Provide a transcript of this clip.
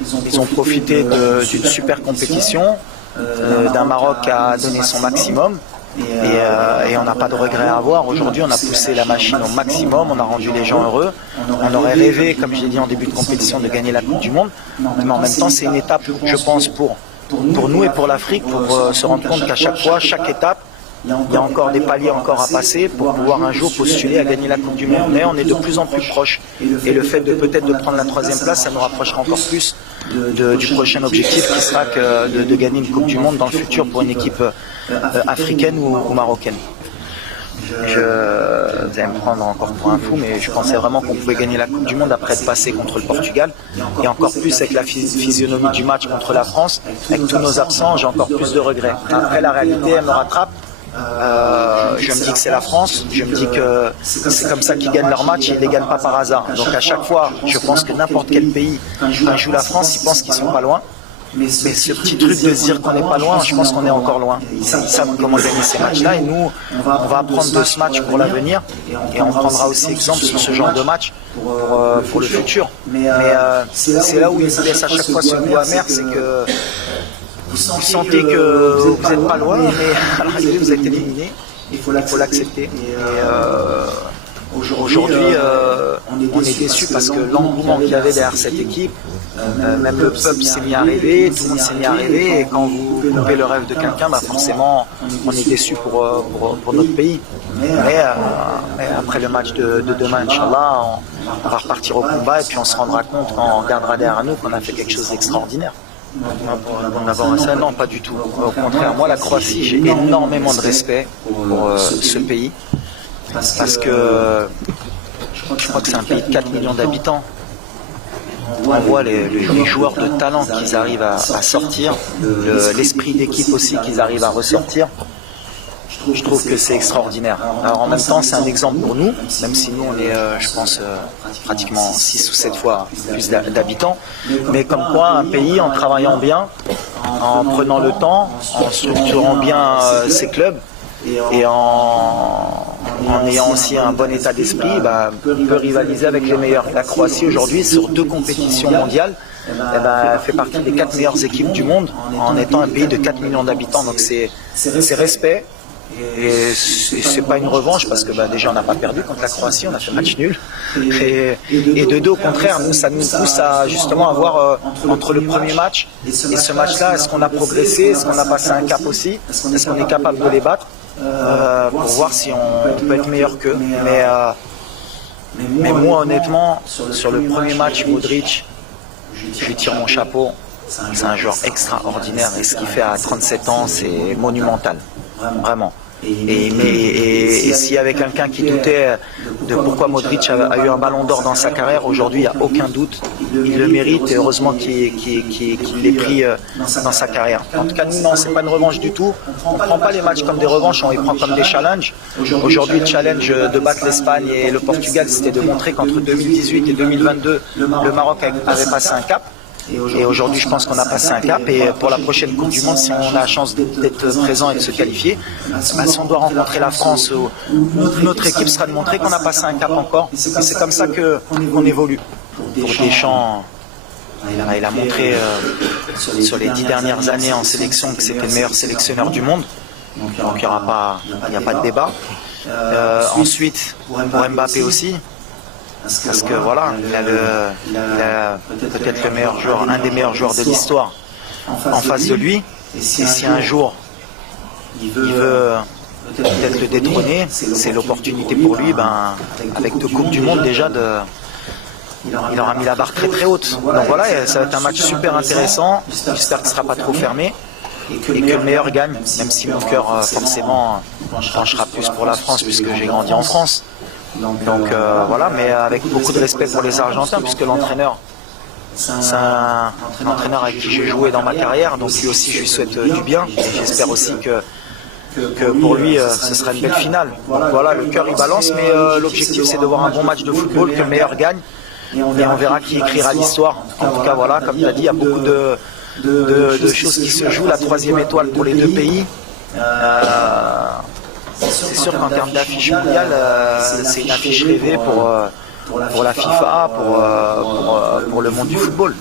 Ils ont profité d'une super compétition, d'un Maroc qui a donné son maximum. Et on n'a pas de regret à avoir. Aujourd'hui, on a poussé la machine au maximum, on a rendu les gens heureux. On aurait rêvé, comme j'ai dit en début de compétition, de gagner la Coupe du Monde. Mais en même temps, c'est une étape, je pense, pour nous et pour l'Afrique, pour se rendre compte qu'à chaque fois, chaque étape, il y a encore des paliers encore à passer pour pouvoir un jour postuler à gagner la Coupe du Monde. Mais on est de plus en plus proche. Et le fait de peut-être de prendre la 3e place, ça nous rapprochera encore plus du prochain objectif qui sera de gagner une Coupe du Monde dans le futur pour une équipe africaine ou marocaine. Vous allez me prendre encore pour un fou, mais je pensais vraiment qu'on pouvait gagner la Coupe du Monde après être passé contre le Portugal. Et encore plus avec la physionomie du match contre la France, avec tous nos absents, j'ai encore plus de regrets. Après, la réalité, elle me rattrape. Je me dis que c'est la France, je me dis que c'est comme ça qu'ils gagnent leur match et ils ne les gagnent pas par hasard. Donc à chaque fois, je pense que n'importe quel pays, quand il joue la France, ils pensent qu'ils sont pas loin. Mais ce petit truc de se dire qu'on n'est pas loin, je pense qu'on est encore loin. Ils savent comment gagner ces matchs-là et nous, on va apprendre de ce match pour l'avenir et on prendra aussi exemple sur ce genre de match pour le futur. Mais c'est là où ils se laissent à chaque fois ce goût amer, c'est que vous sentez que vous n'êtes pas loin, mais à l'arrivée vous êtes éliminé, il faut l'accepter. Aujourd'hui, on est déçus parce que l'engouement qu'il y avait derrière cette équipe, même le peuple s'est mis à rêver, tout le monde s'est mis à rêver, et quand vous coupez le rêve de quelqu'un, forcément on est déçus pour notre pays. Mais après le match de demain, Inch'Allah, on va repartir au combat et puis on se rendra compte quand on regardera derrière nous qu'on a fait quelque chose d'extraordinaire. On a ça, non, pas du tout. Au contraire, moi la Croatie, j'ai énormément de respect pour ce pays. Parce que je crois que c'est un pays de 4 millions d'habitants. On voit les joueurs de talent qu'ils arrivent à sortir, l'esprit d'équipe aussi qu'ils arrivent à ressortir. Je trouve que c'est extraordinaire. Alors en même temps, c'est un exemple pour nous, même si nous on est, je pense, pratiquement 6 ou 7 fois plus d'habitants. Mais comme quoi, un pays, en travaillant bien, en prenant le temps, en structurant bien ses clubs, et en ayant aussi un bon état d'esprit, peut rivaliser avec les meilleurs. La Croatie aujourd'hui, sur 2 compétitions mondiales, fait partie des 4 meilleures équipes du monde en étant un pays de 4 millions d'habitants. Donc c'est respect. Et c'est pas une revanche parce que déjà on n'a pas perdu contre la Croatie, on a fait match nul. Et de deux, au contraire, nous, ça nous pousse à justement avoir entre le premier match et ce match-là, est-ce qu'on a progressé, est-ce qu'on a passé un cap aussi, est-ce qu'on est capable de les battre pour voir si on peut être meilleur qu'eux. Mais moi honnêtement, sur le premier match, Modric, je lui tire mon chapeau. C'est un joueur extraordinaire et ce qu'il fait à 37 ans, c'est monumental, vraiment. Et s'il y avait quelqu'un qui doutait de pourquoi Modric a eu un ballon d'or dans sa carrière, aujourd'hui il n'y a aucun doute, il le mérite et heureusement qu'il l'ait pris dans sa carrière. En tout cas nous non, c'est pas une revanche du tout, on ne prend pas les matchs comme des revanches, on les prend comme des challenges. Aujourd'hui le challenge de battre l'Espagne et le Portugal, c'était de montrer qu'entre 2018 et 2022, le Maroc avait passé un cap. Et aujourd'hui, je pense qu'on a passé un cap. Et pour la prochaine Coupe du Monde, si on a la chance d'être présent et de se qualifier, si on doit rencontrer la France, notre équipe sera de montrer qu'on a passé un cap encore. Et c'est comme ça qu'on évolue. Pour Deschamps, il a montré sur les 10 dernières années en sélection que c'était le meilleur sélectionneur du monde. Donc il n'y a pas de débat. Ensuite, pour Mbappé aussi. Parce que voilà, il a peut-être le meilleur joueur, un des meilleurs joueurs de l'histoire en face de lui. Et si un jour il veut peut-être le détrôner, c'est l'opportunité pour lui, avec 2 Coupes du Monde déjà, il aura mis la barre très très haute. Donc voilà, ça va être un match super intéressant. J'espère qu'il ne sera pas trop fermé et que le meilleur gagne, même si mon cœur forcément penchera plus pour la France puisque j'ai grandi en France. Donc voilà, mais avec beaucoup de respect pour les Argentins, puisque l'entraîneur, c'est un entraîneur avec qui j'ai joué dans ma carrière, donc lui aussi je lui souhaite du bien, et j'espère aussi que pour lui ce sera une belle finale. Donc voilà, le cœur il balance, mais l'objectif c'est de voir un bon match de football, que le meilleur gagne, et on verra qui écrira l'histoire. En tout cas voilà, comme tu as dit, il y a beaucoup de choses qui se jouent, la 3e étoile pour les 2 pays. C'est sûr qu'en termes d'affiche mondiale, c'est une affiche rêvée pour la FIFA, pour le monde du football.